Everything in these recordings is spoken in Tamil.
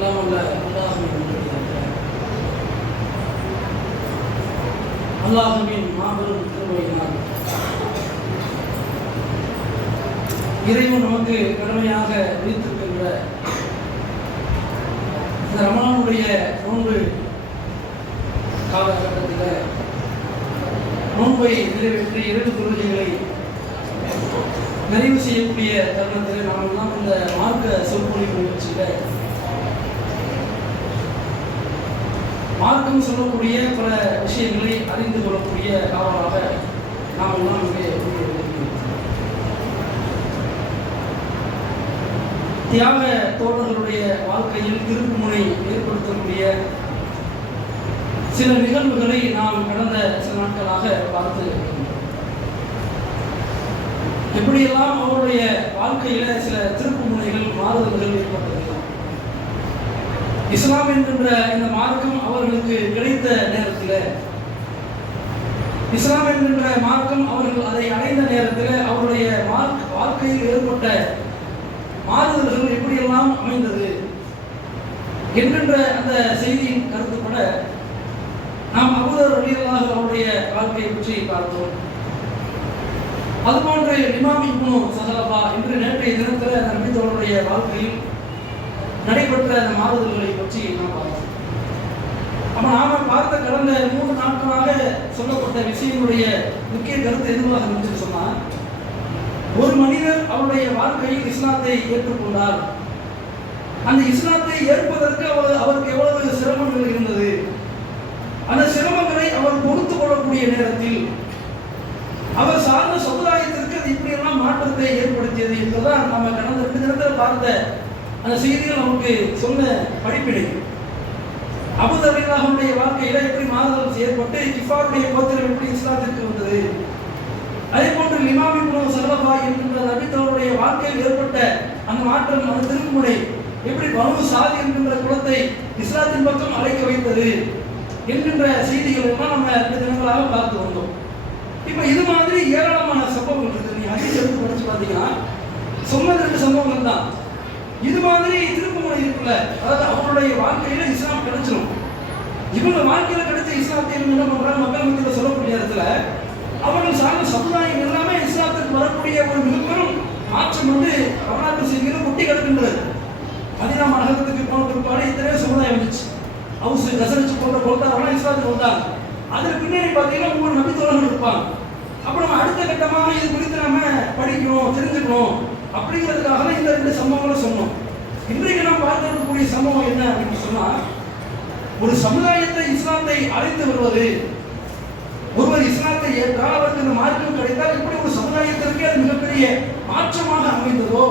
எல்லாம் உள்ள அல்லாஹ்வின் மாபெரும் திருமையினால் இறைவன் நமக்கு கடமையாக விதித்திருக்கின்ற இந்த ரமலானுடைய நோன்பு காலகட்டத்தில் நோன்பை நிறைவேற்றி 2 தொழுகைகளை நிறைவு செய்யக்கூடிய தருணத்தில் நாம் எல்லாம் இந்த மார்க்க சொற்பொழிவு நிகழ்ச்சியில் மார்க்கம் சொல்லக்கூடிய பல விஷயங்களை அறிந்து கொள்ளக்கூடிய காவலாக நாம் எல்லாம் இங்கே தியாக தோழர்களுடைய வாழ்க்கையில் திருப்புமுனை ஏற்படுத்தக்கூடிய சில நிகழ்வுகளை நாம் கடந்த சில நாட்களாக பார்த்து எப்படியெல்லாம் அவருடைய வாழ்க்கையில சில திருப்புமுனைகள் மாறுதல்கள் ஏற்பட்டிருக்கலாம். இஸ்லாம் என்கின்ற இந்த மார்க்கம் அவர்களுக்கு கிடைத்த நேரத்தில், இஸ்லாம் என்கின்ற மார்க்கம் அவர்கள் அதை அடைந்த நேரத்தில் அவருடைய வாழ்க்கையில் ஏற்பட்ட மாறுதல்கள் எப்படியெல்லாம் அமைந்தது என்கின்ற அந்த செய்தியின் கருத்துப்பட நாம் அபூதர் ரலியல்லாஹு அவருடைய வாழ்க்கையை பற்றி பார்த்தோம். அதுபோன்று இமாம் இப்னு சஹலபா என்று நேற்றைய தினத்தில் அந்த நபித்தோழருடைய வாழ்க்கையில் நடைபெற்ற அந்த மாறுதல்களை பற்றி நாம் பார்த்தோம். அப்ப நாம பார்த்த கடந்த 3 நாட்களாக சொல்லப்பட்ட விஷயங்களுடைய முக்கிய கருத்து எதுவாக இருந்துச்சு சொன்னா, ஒரு மனிதர் அவருடைய வாழ்க்கையில் இஸ்லாத்தை ஏற்றுக்கொண்டார். அந்த இஸ்லாத்தை ஏற்பதற்கு அவருக்கு எவ்வளவு சிரமங்கள் இருந்தது, அந்த சிரமங்களை அவர் பொறுத்து கொள்ளக்கூடிய நேரத்தில் அவர் சார்ந்த சமுதாயத்திற்கு அது இப்படியெல்லாம் மாற்றத்தை ஏற்படுத்தியது என்பதுதான் நம்ம கடந்த 2 தினத்தில் பார்த்த அந்த செய்திகள் நமக்கு சொன்ன படிப்பினை. அபூதர் ரலியல்லாஹுடைய வாழ்க்கையில எப்படி மாறுதல் ஏற்பட்டு கிஃபாருடைய கோத்திரம் எப்படி இஸ்லாத்திற்கு வந்தது, அதே போன்று இமாம் இப்னு சஹலபா என்கின்ற நபித்தோருடைய வாழ்க்கையில் ஏற்பட்ட அந்த மாற்றம், அந்த திருப்புமுனை எப்படி பனு சாதி என்கின்ற குலத்தை இஸ்லாத்தின் பக்கம் அழைக்க வைத்தது என்கின்ற செய்திகள் எல்லாம் நம்ம 2 தினங்களாக பார்த்து வந்தோம். இப்ப இது மாதிரி ஏராளமான சம்பவங்கள் இருக்கு. நீங்க ஹதீஸ் எடுத்து படிச்சு பார்த்தீங்கன்னா சொன்னது 2 சம்பவங்கள் தான். இது மாதிரி திருப்புமுனை இருக்குல்ல, அதாவது அவருடைய வாழ்க்கையில இஸ்லாம் கிடைச்சிடும். இவங்க வாழ்க்கையில கிடைச்ச இஸ்லாத்தை என்ன பண்றாங்க, மக்கள் மத்தியில் சொல்லக்கூடிய நேரத்துல அவர்கள் சார்ந்த சமுதாயம் எல்லாமே இஸ்லாத்துக்கு வரக்கூடிய ஒரு மிகப்பெரும் மாற்றம் வரலாற்று செய்திகளை ஒட்டி கிடக்கின்றது. 14ஆம் நகரத்துக்கு போன பிற்பாடு இத்தனை சமுதாயம் வந்துச்சு. ஹவுஸ் கசரிச்சு போன்ற பொறுத்தவரெல்லாம் இஸ்லாத்துக்கு வந்தாங்க. அதுல பின்னாடி பார்த்தீங்கன்னா ஒவ்வொரு நபித்தோழர்கள் இருப்பாங்க. அப்ப நம்ம அடுத்த கட்டமாக இது குறித்து நம்ம படிக்கணும், தெரிஞ்சுக்கணும் அப்படிங்கிறதுக்காக தான் இந்த 2 சம்பவங்களை சொன்னோம். இன்றைக்கு நாம் பார்க்கக்கூடிய சம்பவம் என்ன அப்படின்னு சொன்னா, ஒரு சமுதாயத்தை இஸ்லாத்தை அழைத்து வருவது, ஒருவர் இஸ்லாத்தை ஏற்றால் அவருக்கு இந்த மார்க்கம் கிடைத்தால் எப்படி ஒரு சமுதாயத்திற்கு அது மிகப்பெரிய மாற்றமாக அமைந்ததோ,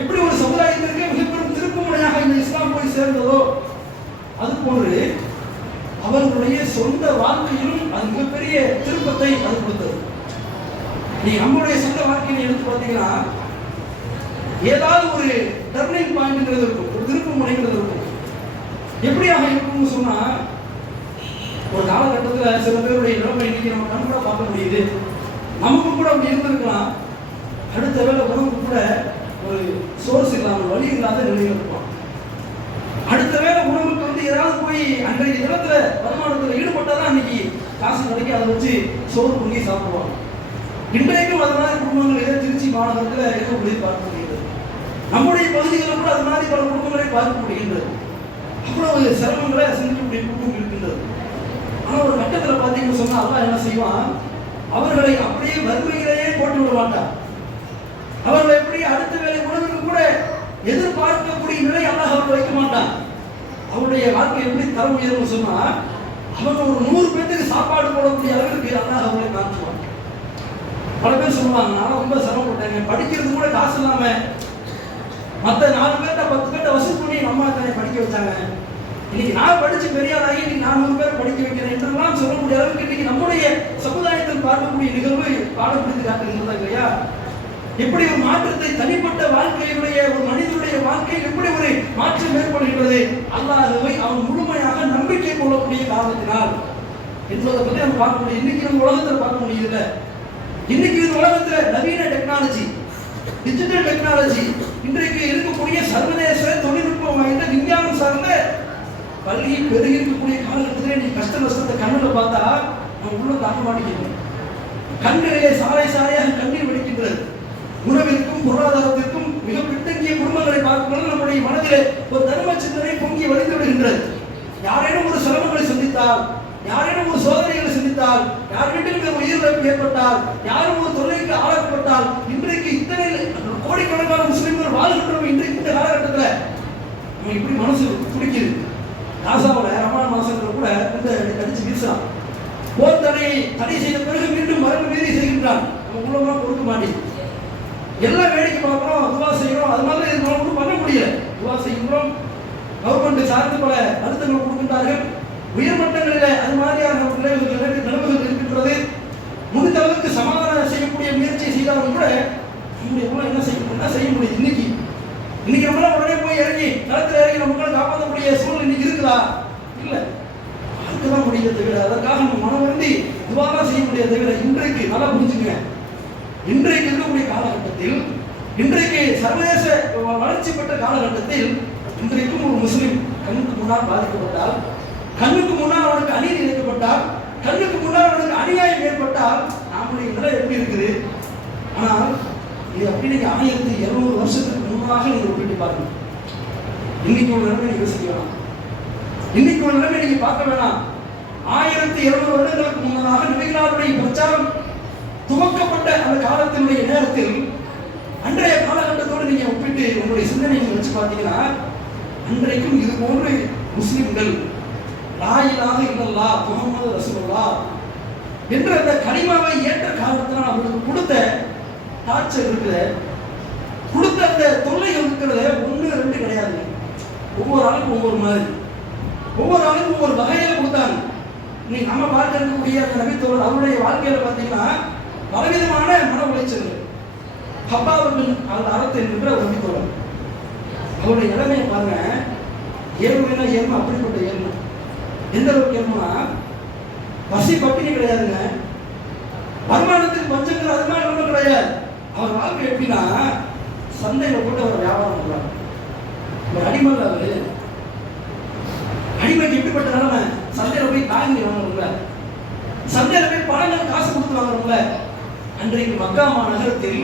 எப்படி ஒரு சமுதாயத்திற்கு மிகப்பெரும் திருப்புமுனையாக இந்த இஸ்லாம் போய் சேர்ந்ததோ, அது போன்று அவர்களுடைய சொந்த வாழ்க்கையிலும் அது மிகப்பெரிய திருப்பத்தை அது கொடுத்தது. நீ நம்முடைய சொந்த வாழ்க்கையை எடுத்து பார்த்தீங்கன்னா ஏதாவது ஒரு டர்னிங் பாயிண்ட்ங்கிறது இருக்கும், ஒரு திருப்பு முனைங்கிறது இருக்கும். எப்படியாக இருக்கும்னு சொன்னா, ஒரு காலகட்டத்தில் சில பேருடைய நிலைமை இன்னைக்கு நம்ம கண் கூட பார்க்க முடியுது. நமக்கு கூட அப்படி இருந்திருக்கலாம். அடுத்த வேலை உணவுக்கு கூட ஒரு சோர்ஸ் இல்லாமல், வழி இல்லாத நிலையில் இருப்பான். அடுத்த வேலை உணவுக்கு ஏதாவது போய் அன்றைய தினத்துல வருமானத்தில் ஈடுபட்டாதான் அன்னைக்கு காசு கிடைக்கும், அதை வச்சு சோறு பொங்கி சாப்பிடுவாங்க. இன்றைக்கும் அது மாதிரி குடும்பங்கள் ஏதோ திருச்சி மாநகரத்தில் ஏதோ பார்க்க முடிகிறது. நம்முடைய பகுதிகளில் கூட அது மாதிரி பல குடும்பங்களை பார்க்க முடிகின்றது. அவ்வளவு சிரமங்களை செஞ்சக்கூடிய குடும்பம் இருக்கின்றது. ஆனால் ஒரு கட்டத்தில் பார்த்தீங்கன்னு சொன்னால் அல்லாஹ் என்ன செய்வான், அவர்களை அப்படியே வறுமையிலேயே போட்டு விட மாட்டான். அவர்களை எப்படி அடுத்த வேலை உணவுக்கு கூட எதிர்பார்க்கக்கூடிய நிலை அல்லாஹ் அவர்கள் வைக்க மாட்டான். அவருடைய வாழ்க்கை எப்படி தரம் உயர்வு சொன்னா, அவங்க ஒரு 100 பேருக்கு சாப்பாடு போடக்கூடிய அளவிற்கு அல்லாஹ் அவர்களை மாற்றுவாங்க. பல பேர் சொல்லுவாங்க, நான் ரொம்ப சிரமப்பட்டேங்க, படிக்கிறது கூட காசு இல்லாம மற்ற 4 பேர்ட்ட 10 பேர்ட்ட வசூல் பண்ணி அம்மா தானே படிக்க வச்சாங்க, இன்னைக்கு நான் படிச்சு பெரியாராகி இன்னைக்கு 400 பேர் படிக்க வைக்கிறேன் என்றெல்லாம் சொல்லக்கூடிய அளவுக்கு இன்னைக்கு நம்முடைய சமுதாயத்தில் பார்க்கக்கூடிய நிகழ்வு பாடம் பிடித்து காட்டுகிறதா இல்லையா? எப்படி ஒரு மாற்றத்தை தனிப்பட்ட வாழ்க்கையினுடைய ஒரு மனிதனுடைய வாழ்க்கையில் எப்படி ஒரு மாற்றம் ஏற்படுகிறது, அல்லாஹ்வை அவன் முழுமையாக நம்பிக்கை கொள்ளக்கூடிய காரணத்தினால் என்பதை பற்றி நம்ம பார்க்க முடியும். இன்னைக்கு நம்ம உலகத்தில் பார்க்க முடியுதுல்ல, இன்னைக்கு இந்த உலகத்தில் நவீன டெக்னாலஜி, டிஜிட்டல் டெக்னாலஜி, இன்றைக்கு இருக்கக்கூடிய சர்வதேச தொழில்நுட்பம் வாய்ந்த விஞ்ஞான பள்ளி பெருகி இருக்கக்கூடிய காலகட்டத்திலே நீ கஷ்ட நஷ்டத்தை கண்ணில் பார்த்தா நம்ம உள்ள தாங்க மாட்டேங்கிறோம். கண்களிலே சாலை சாலையாக கண்ணீர் வெடிக்கின்றது. உணவிற்கும் பொருளாதாரத்திற்கும் மிக பின்தங்கிய குடும்பங்களை பார்க்கும்போது நம்முடைய மனதிலே ஒரு தர்ம சிந்தனை பொங்கி வழிந்து விடுகின்றது. யாரேனும் ஒரு சிரமங்களை சந்தித்தால், யாரேனும் ஒரு சோதனைகளை சந்தித்தால், யார் வீட்டிலும் உயிரிழப்பு ஏற்பட்டால், யாரும் ஒரு தொல்லைக்கு ஆளாக்கப்பட்டால், இன்றைக்கு இத்தனை கோடிக்கணக்கான முஸ்லிம்கள் வாழ்கின்றோம். இன்றைக்கு இந்த காலகட்டத்தில் நம்ம இப்படி மனசு துடிக்குது. காசாவில் ரமலான் மாசத்துல கூட இந்த கடிச்சு வீசலாம். போர் தடை செய்த பிறகு மீண்டும் மரபு மீறி செய்கின்றான். நம்ம உள்ளவங்க கொடுக்க மாட்டேங்குது. எல்லாம் வேடிக்கை பார்க்கிறோம், துவா செய்கிறோம். அது மாதிரி நம்ம ஒன்றும் பண்ண முடியல. துவா செய்கின்றோம். கவர்மெண்ட் சார்ந்து பல அழுத்தங்கள் கொடுக்கின்றார்கள். உயர்மட்டங்களில் அது மாதிரியான நிலவுகள் இருக்கின்றது. முடிந்த அளவுக்கு சமாதானம் செய்யக்கூடிய முயற்சியை செய்தாலும் கூட என்ன செய்ய முடியும்? இன்னைக்கு நம்மளால உடனே போய் இறங்கி களத்தில் இறங்கி நம்மளால காப்பாற்றக்கூடிய சூழ்நிலை இன்னைக்கு இருக்குதா? இல்லை. அதுக்குதான் முடியல தவிர, அதற்காக நம்ம மனம் வருந்தி துவாதான் செய்ய முடியாது தவிர, இன்றைக்கு நல்லா புரிஞ்சுங்க, இன்றைக்கு இருக்கக்கூடிய காலகட்டத்தில், இன்றைக்கு சர்வதேச வளர்ச்சி பெற்ற காலகட்டத்தில், இன்றைக்கும் ஒரு முஸ்லிம் கண்ணுக்கு முன்னால் பாதிக்கப்பட்டால், கண்ணுக்கு முன்னால் அவனுக்கு அநீதி இழைக்கப்பட்டால், கண்ணுக்கு முன்னால் அவனுக்கு அநியாயம் ஏற்பட்டால் நம்முடைய நிலை எப்படி இருக்குது? ஆனால் இது அப்படி நீங்க 1200 வருஷத்துக்கு முன்னாக நீங்க ஒப்பிட்டு பாருங்க. இன்னைக்கு ஒரு நிலைமை நீங்க யோசிக்க வேணாம். இன்னைக்கு ஒரு நிலைமை நீங்க பார்க்க வேணாம். 1200 வருடங்களுக்கு முன்னதாக நபிகளாருடைய பிரச்சாரம் துவக்கப்பட்ட அந்த காலத்தினுடைய நேரத்தில் அன்றைய காலகட்டத்தோடு நீங்க ஒப்பிட்டு உங்களுடைய சிந்தனை நீங்க வச்சு பார்த்தீங்கன்னா, அன்றைக்கும் இது போன்று முஸ்லிம்கள் லா இலாஹ இல்லல்லாஹ் முஹம்மது ரசூலுல்லாஹ் என்ற அந்த கலிமாவை ஏற்ற காலத்தில் அவர்களுக்கு கொடுத்த டார்ச்சர் இருக்குது, கொடுத்த அந்த தொல்லைகள் இருக்கிறத 1 2 கிடையாதுங்க. ஒவ்வொரு ஆளுக்கும் ஒவ்வொரு மாதிரி, ஒவ்வொரு ஆளுக்கும் ஒவ்வொரு வகையில கொடுத்தாங்க. நீங்க நம்ம பார்க்க இருக்கக்கூடிய அந்த நபித்தோழர் அவருடைய வாழ்க்கையில பார்த்தீங்கன்னா பலவிதமான மன உளைச்சல்கள். ஹப்பாவின் அறத்தை என்கின்ற ஒரு நபித்தோழர், அவருடைய நிலைமையை பாருங்க. ஏழ்மைனா ஏழ்மை, அப்படிப்பட்ட ஏழ்மை. எந்த அளவுக்கு ஏழ்மைனா பசி பட்டினி கிடையாதுங்க, வருமானத்துக்கு பஞ்சங்கள் அது மாதிரி ஒன்றும் கிடையாது. அவர் வாழ்க்கை எப்படின்னா, சந்தையில் போட்டு அவர் வியாபாரம் பண்றாரு. ஒரு அடிமை அவரு. அடிமைக்கு எப்படிப்பட்ட நிலைமை? சந்தையில் போய் காய்கறி வாங்கணும்ல, சந்தையில் போய் பழங்கள் காசு கொடுத்து வாங்கணும்ல. அன்றைக்கு மக்கா நகரத்தில்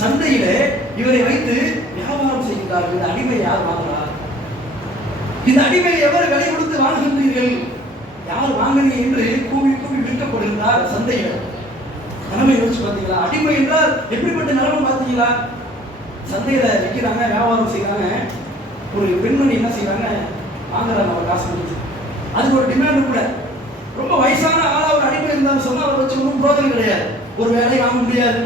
சந்தையிலே இவரை வைத்து வியாபாரம் செய்கிறார்கள். இந்த அடிமை யார் வாங்குறார்? இந்த அடிமை எவர் விலை கொடுத்து வாங்குகின்றீர்கள், யார் வாங்குறீங்க என்று கூவி கூவி விற்கப்படுகிறார் சந்தையில். நிலைமை யோசிச்சு பார்த்தீங்களா? அடிமை என்றால் எப்படிப்பட்ட நிலைமை பார்த்தீங்களா? சந்தையில விற்கிறாங்க, வியாபாரம் செய்யறாங்க. ஒரு பெண்மணி என்ன செய்யறாங்க, வாங்குறாங்க அவர் காசு கொடுத்து. அதுக்கு ஒரு டிமாண்ட் கூட. ரொம்ப வயசான ஆளா ஒரு அடிமை இருந்தாலும் சொன்னா அவரை வச்சு ஒன்றும் பிரோஜனம் கிடையாது. ஒரு வேலையை வாங்க முடியாது,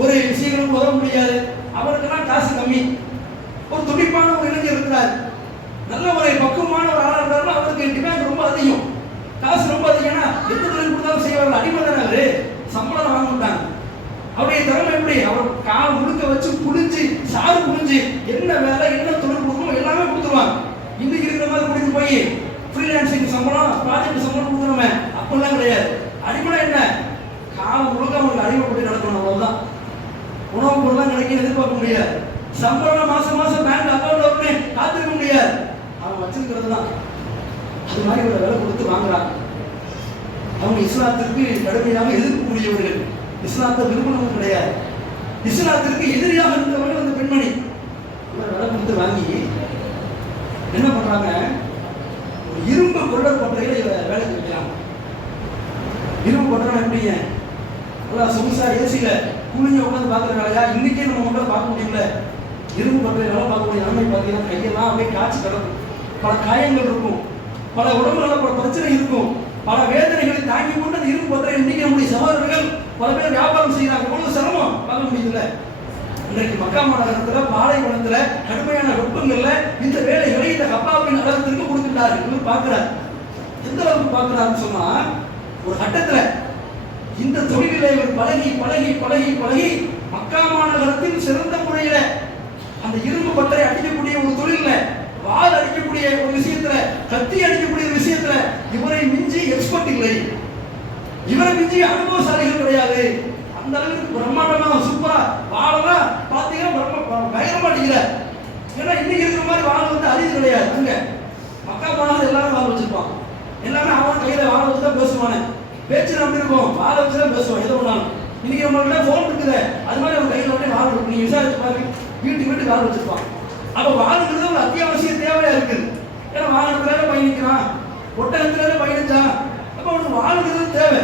ஒரு விஷயங்களுக்கு உதவ முடியாது. அவருக்கெல்லாம் காசு கம்மி. ஒரு துடிப்பான ஒரு இளைஞர் இருக்கிறார், நல்ல ஒரு பக்குவமான ஒரு ஆளா இருந்தாலும் அவருக்கு டிமாண்ட் ரொம்ப அதிகம், காசு ரொம்ப அதிகம்னா எந்த தொழில் கொடுத்தாலும் செய்வார்கள். அடிமை தானே அவரு, சம்பளம் வாங்க மாட்டாங்க. அவருடைய திறமை எப்படி? அவர் கால் முழுக்க வச்சு புளிஞ்சு சாறு புளிஞ்சு என்ன வேலை என்ன தொழில் கொடுக்கணும் எல்லாமே கொடுத்துருவாங்க. இன்னைக்கு இருக்கிற மாதிரி முடிஞ்சு போய் ஃப்ரீலான்சிங் சம்பளம், ப்ராஜெக்ட் சம்பளம் கொடுத்துருமே அப்படிலாம் கிடையாது. அடிப்படை என்ன? காலம் முழுக்க அவங்களுக்கு அடிமைப்பட்டு நடக்கணும், அவ்வளவுதான். உணவு பொருள்லாம் கிடைக்கும் எதிர்பார்க்க முடியாது. சம்பளம் மாசம் மாசம் பேங்க் அக்கௌண்ட் உடனே காத்திருக்க முடியாது. அவங்க வச்சிருக்கிறது தான். அது மாதிரி ஒரு வேலை கொடுத்து வாங்குறாங்க. அவங்க இஸ்லாத்திற்கு கடுமையாக எதிர்க்கக்கூடியவர்கள், இஸ்லாத்தை விரும்பினவங்க கிடையாது. இஸ்லாத்திற்கு எதிரியாக இருந்தவர்கள் அந்த பெண்மணி. வேலை கொடுத்து வாங்கி என்ன பண்றாங்க, ஒரு இரும்பு கொள்ளர் பட்டறையில வேலைக்கு வைக்கிறாங்க. இரும்பு பட்டறை எப்படிங்க, நல்லா சொகுசா ஏசியில கூலிங்க உட்காந்து பார்க்குற வேலையா? இன்னைக்கே நம்ம உட்காந்து பார்க்க முடியல. இரும்பு பட்டறையெல்லாம் பார்க்கக்கூடிய நிலைமை பார்த்தீங்கன்னா கையெல்லாம் அப்படியே காய்ச்சி கிடக்கும். பல காயங்கள் இருக்கும், பல உடம்புல பல பிரச்சனை இருக்கும், பல வேதனைகளை தாங்கி கொண்டு அந்த இரும்பு பட்டறை இன்னைக்கு நம்முடைய சகோதரர்கள் பல பேர் வியாபாரம் செய்யறாங்க. எவ்வளவு சிரமம் பார்க்க முடியுதுல்ல. இன்றைக்கு மக்கா நகரத்துல பாலைவனத்துல கடுமையான வெப்பங்கள்ல இந்த வேலைகளை இந்த ஹப்பாவின் நகரத்திற்கு கொடுக்கின்றாரு. இவர் பார்க்கிறார். எந்த அளவுக்கு பார்க்கிறாருன்னு சொன்னா, ஒரு கட்டத்துல இந்த தொழிலை இவர் பழகி பழகி பழகி பழகி மக்கா நகரத்தில் சிறந்த முறையில அந்த இரும்பு பட்டறை அடிக்கக்கூடிய ஒரு தொழில, வால் அடிக்கக்கூடிய ஒரு விஷயத்துல, கத்தி அடிக்கக்கூடிய ஒரு விஷயத்துல இவரை மிஞ்சி எக்ஸ்பர்ட் இல்லை, இவரை மிஞ்சி அனுபவசாலிகள் கிடையாது. அந்த அளவுக்கு பிரம்மாண்டமா சூப்பரா வாழலாம் பார்த்தீங்கன்னா பயங்கரமா அடிக்கிறார். ஏன்னா இன்னைக்கு இருக்கிற மாதிரி வாழ வந்து அழிவு கிடையாது. அங்க மக்கா சொந்தமாக எல்லாரும் வாழ வச்சிருப்பான். எல்லாமே அவன் கையில வாழ வச்சு தான் பேசுவானே. பேச்சு அப்படி இருக்கும், வாழ வச்சு தான் பேசுவான் எதோ ஒன்றாலும். இன்னைக்கு நம்மள்கிட்ட ஃபோன் இருக்குது, அது மாதிரி அவன் கையில் அப்படியே வாழ இருக்கு. நீங்க விசாரிச்சு பாருங்க, வீட்டுக்கு வாழ வச்சிருப்பான். அப்ப வாழுங்கிறது ஒரு அத்தியாவசிய தேவையா இருக்குது. ஏன்னா வாகனத்துல பயணிக்கிறான், ஒட்டகத்துல பயணிச்சான், அப்ப அவனுக்கு வாழுங்கிறது தேவை.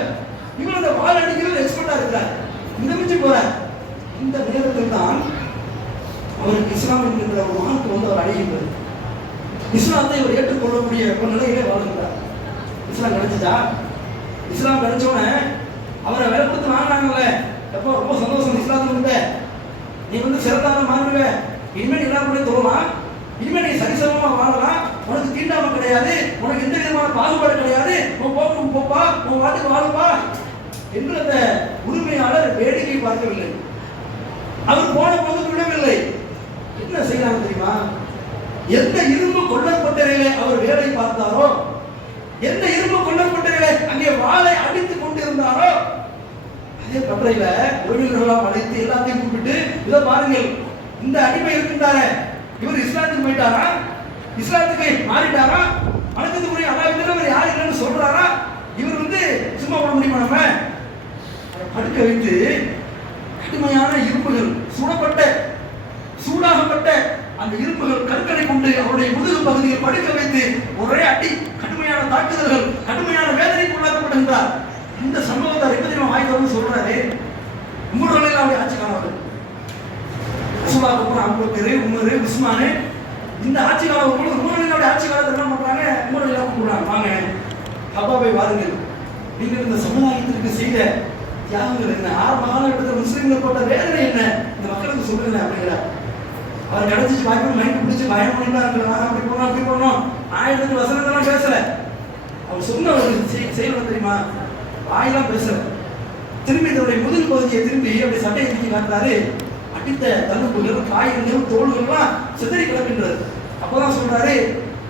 இவன் அந்த வாழ அடிக்கிறது எக்ஸ்பர்ட்டா இருக்கிறார், மிதமிச்சு போறார். இந்த நேரத்தில் தான் அவருக்கு இஸ்லாம் என்கின்ற ஒரு மார்க்கு அவர் அடைகின்றது. இஸ்லாத்தை அவர் ஏற்றுக்கொள்ளக்கூடிய ஒரு நிலையிலே வாழ்கிறார். இஸ்லாம் கிடைச்சிச்சா? இஸ்லாம் கிடைச்சோடனே அவரை வேலை கொடுத்து வாங்கினாங்கல்ல, எப்போ ரொம்ப சந்தோஷம். இஸ்லாத்துல நீ சிறந்தான மாறுவ, இனிமேல் எல்லாருமே தோலாம், இனிமேல் நீ சரிசமமா வாழலாம், உனக்கு தீண்டாம கிடையாது, உனக்கு எந்த விதமான பாகுபாடு கிடையாது, உன் போக்கு போப்பா, உன் வாட்டுக்கு வாழுப்பா என்று அந்த உரிமையாளர் வேடிக்கை பார்க்கவில்லை. அவர் போன போது விடவில்லை. என்ன செய்யறாங்க தெரியுமா? எந்த இரும்பு கொல்லப்பட்டறையிலே அவர் வேலை பார்த்தாரோ, எந்த இரும்பு கொல்லப்பட்டறையிலே அங்கே வாளை அடித்துக் கொண்டிருந்தாரோ, அதே பட்டறையில உறவினர்களாம் அழைத்து எல்லாத்தையும் கூப்பிட்டு, இதை பாருங்கள், இந்த அடிமை இருக்கின்றார, இவர் இஸ்லாத்துக்கு போயிட்டாரா, இஸ்லாத்துக்கு மாறிட்டாரா, வணக்கத்துக்குரிய அல்லாஹ்விடம் யார் இல்லைன்னு சொல்றாரா, இவர் சும்மா விட முடியுமா? நம்ம படுக்க வைத்து கடுமையான இரும்புகள், சுடப்பட்ட சூடாகப்பட்ட அந்த இரும்புகள் கற்களை கொண்டு அவருடைய முதுகு பகுதியை படுக்க வைத்து ஒரே அடி, கடுமையான தாக்குதல்கள், கடுமையான வேதனைக்கு உள்ளாக்கப்படுகின்றார். இந்த சம்பவத்தை அறிவதிலும் ஆய்வு சொல்றாரு. உமர்களில் அவருடைய ஆட்சி காலம், ரசூலுல்லாஹ் அப்புறம் அபூபக்கர், உமர், உஸ்மான், இந்த ஆட்சி காலம் வரும்போது உமர்களின் ஆட்சி காலத்தை என்ன பண்றாங்க? உமர்களை கூப்பிடுறாங்க, வாங்க ஹப்பாவை வாருங்கள், நீங்கள் இந்த சமுதாயத்திற்கு செய்த தியாகங்கள் என்ன, ஆரம்ப காலகட்டத்தில் முஸ்லிம்கள் போட்ட வேதனை என்ன, இந்த மக்களுக்கு சொல்லுங்க அப்படிங்கிறார். அவர் கிடைச்சிச்சு வாய்ப்பு மைண்ட் பிடிச்சி பயம் பண்ணிட்டு இருக்கலாம், அப்படி போனோம் அப்படி போனோம், 1000 வசனத்தெல்லாம் பேசல. அவர் சொன்ன ஒரு செய்யணும் தெரியுமா? வாயெல்லாம் பேசல. திரும்பி தன்னுடைய முதல் பகுதியை திரும்பி அப்படி சட்டையை தூக்கி காட்டுறாரு. அடித்த தள்ளுப்புகள், காய்கறிகள், தோள்கள்லாம் சிதறி கிடக்கின்றது. அப்பதான் சொல்றாரு,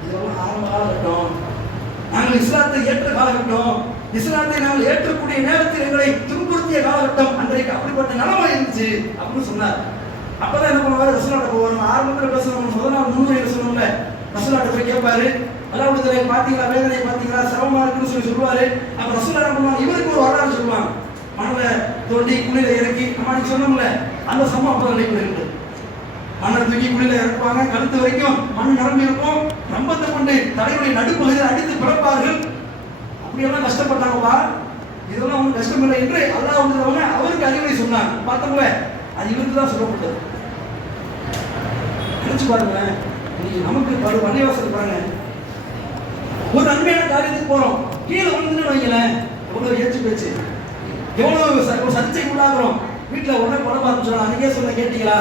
இதெல்லாம் ஆரம்ப காலகட்டம், நாங்கள் இஸ்லாத்தை ஏற்ற காலகட்டம், இஸ்லாத்தை நாங்கள் ஏற்றக்கூடிய நேரத்தில் எங்களை துன்புறுத்திய காலகட்டம், அன்றைக்கு அப்படிப்பட்ட நிலைமை இருந்துச்சு அப்படின்னு சொன்னார். அப்பதான் என்ன பண்ணுவாரு? ரசூலுல்லாஹ் போவாரு. ஆரம்பத்தில் பேசணும், முதல் நாள் முன்னுரையில் சொல்லணும்ல, ரசூலுல்லாஹ் போய் கேட்பாரு, அல்லாஹ்வுடைய பாத்தீங்களா, வேதனை பாத்தீங்களா, சிரமமா இருக்குன்னு சொல்லுவாரு. அப்ப ரசூலுல்லாஹ் என்ன பண்ணுவாங்க? இவருக்கு ஒரு வரலாறு சொல்லுவாங்க. மணலை தோண்டி குழியில இறக்கி, நம்ம அன்னைக்கு சொன்னோம்ல, அந்த சம்பவம் அப்பதான் நடைபெறுகிறது. மண்ணை தூக்கி குழியில இறக்குவாங்க, கழுத்து வரைக்கும் மண் நிரம்பி இருக்கும், ரம்பத்தை கொண்டு தலைவருடைய நடுப்பகுதியில் அடித்து பிறப்பார்கள். அப்படியெல்லாம் கஷ்டப்பட்டாங்கப்பா, இதெல்லாம் ஒன்றும் கஷ்டம் இல்லை என்று அல்லாஹ் அவருக்கு அறிவுரை சொன்னாங்க. பார்த்தோம்ல, அது இவருக்கு தான் சொல்லப்பட்டது. நினைச்சு பாருங்களேன், இன்னைக்கு நமக்கு பல பள்ளிவாசல் பாருங்க, ஒரு நன்மையான காரியத்துக்கு போறோம், கீழே வந்து வைங்களேன், எவ்வளவு ஏற்று பேச்சு, எவ்வளவு சர்ச்சைக்கு உள்ளாகிறோம். வீட்டில் உடனே படம் ஆரம்பிச்சோம். அன்றைக்கே சொன்ன கேட்டீங்களா,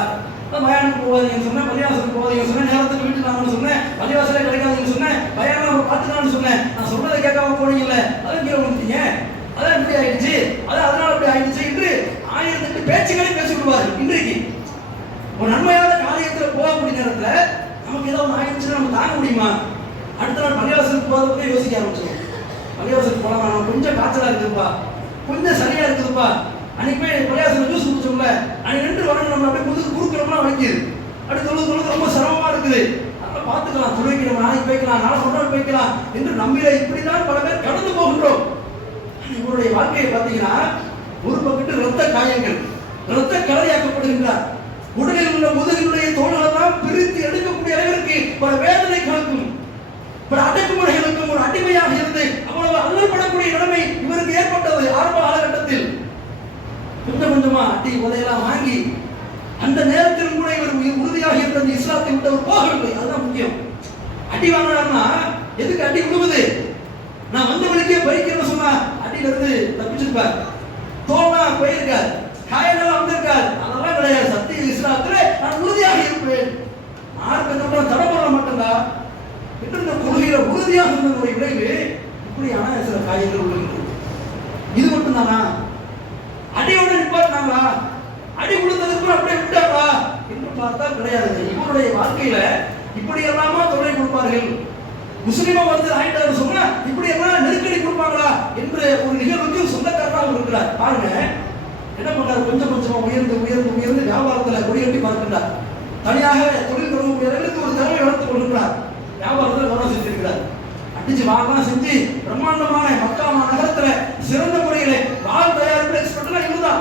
பயானுக்கு போகாதீங்கன்னு சொன்னேன், பள்ளிவாசலுக்கு போகாதீங்கன்னு சொன்னேன், நேரத்துக்கு வீட்டுக்கு வாங்கன்னு சொன்னேன், பள்ளிவாசலே கிடைக்காதுன்னு சொன்னேன், பயானம் பார்த்துக்கலாம்னு சொன்னேன், நான் சொல்றதை கேட்காம போனீங்கல்ல, அதான் கீழே வந்துட்டீங்க, அதான் இப்படி ஆயிடுச்சு, அதான் அதனால அப்படி ஆயிடுச்சு என்று 1008 பேச்சுக்களை பேசி விடுவார்கள். இன்றைக்கு ஒரு நன்மையான காரியத்தில் போகக்கூடிய நேரத்தில் நமக்கு ஏதாவது ஒன்று ஆயிடுச்சுன்னா நம்ம தாங்க முடியுமா? அடுத்த நாள் பள்ளிவாசலுக்கு போகிறதுக்கு யோசிக்க ஆரம்பிச்சிடும். பள்ளிவாசலுக்கு போகலாம், கொஞ்சம் காய்ச்சலா இருக்குதுப்பா, கொஞ்சம் சரியா இருக்குதுப்பா, அன்னைக்கு போய் பள்ளிவாசல் ஜூஸ் குடிச்சோம்ல, அன்னைக்கு 2 வருடம் நம்ம அப்படியே முதுகு குறுக்கிறோம்னா வலிக்குது, அப்படி தொழுது ரொம்ப சிரமமா இருக்குது, அதெல்லாம் பார்த்துக்கலாம், துணைக்கு நம்ம நாளைக்கு போய்க்கலாம், நாளை கொண்டாடு போய்க்கலாம் என்று நம்மள இப்படிதான் பல பேர் கடந்து போகின்றோம். இவருடைய வாழ்க்கையை பார்த்தீங்கன்னா, ஒரு பக்கத்து இரத்த காயங்கள், இரத்த கலையாக்கப்படுகின்றார், உடலில் உள்ள முதுகினுடைய தோள்களெல்லாம் பிரித்து எடுக்கக்கூடிய அளவிற்கு பல வேதனை கலக்கும், பல அடக்குமுறைகளுக்கும் ஒரு அடிமையாக இருந்து அவ்வளவு அல்லப்படக்கூடிய நிலைமை இவருக்கு ஏற்பட்டது. ஆரம்ப காலகட்டத்தில் கொஞ்சம் கொஞ்சமா அடி உதையெல்லாம் வாங்கி அந்த நேரத்தில் கூட இவர் உறுதியாக இருந்த இஸ்லாத்தை விட்டு அவர் போகவில்லை. அதுதான் முக்கியம். அடி வாங்கினார்னா எதுக்கு அடி விடுவது? நான் வந்தவனுக்கே பறிக்கிறேன்னு சொன்னா அடியில இருந்து தப்பிச்சிருப்பார், தோணா போயிருக்கார், காயங்கள்லாம் வந்திருக்கார், அதெல்லாம் கிடையாது. சத்திய இஸ்லாத்துல நான் உறுதியாக இருப்பேன், மார்க்கத்தோட தடப்பட மாட்டேன்டா என்று இந்த கொள்கையில உறுதியாக இருந்தனுடைய விளைவு இப்படியான சில காயங்கள் உள்ளது. இது மட்டும் தானா? அடியோட நிப்பாட்டினாங்களா? அடி கொடுத்ததுக்கு அப்படியே விட்டாங்களா என்று பார்த்தா கிடையாது. இவருடைய வாழ்க்கையில இப்படி எல்லாமா தொல்லை கொடுப்பார்கள், முஸ்லிமா வந்து ஆயிட்டாரு சொன்னா இப்படி எல்லாம் நெருக்கடி கொடுப்பாங்களா என்ற ஒரு நிகழ்வுக்கு சொந்தக்காரராக இருக்கிறார். பாருங்க என்ன பண்றாரு, கொஞ்சம் கொஞ்சமா உயர்ந்து உயர்ந்து உயர்ந்து வியாபாரத்துல கொடியேற்றி பார்க்கின்றார். தனியாக தொழில் தொடங்கக்கூடியவர்களுக்கு ஒரு திறமை வளர்த்துக் கொள்கிறார், வியாபாரத்தில் கவனம் செலுத்திருக்கிறார். அடிச்சு வாங்கலாம் செஞ்சு பிரம்மாண்டமான மக்கா நகரத்துல சிறந்த முறையில வால் தயாரிப்பு எக்ஸ்பர்ட்லாம் இவர்தான்.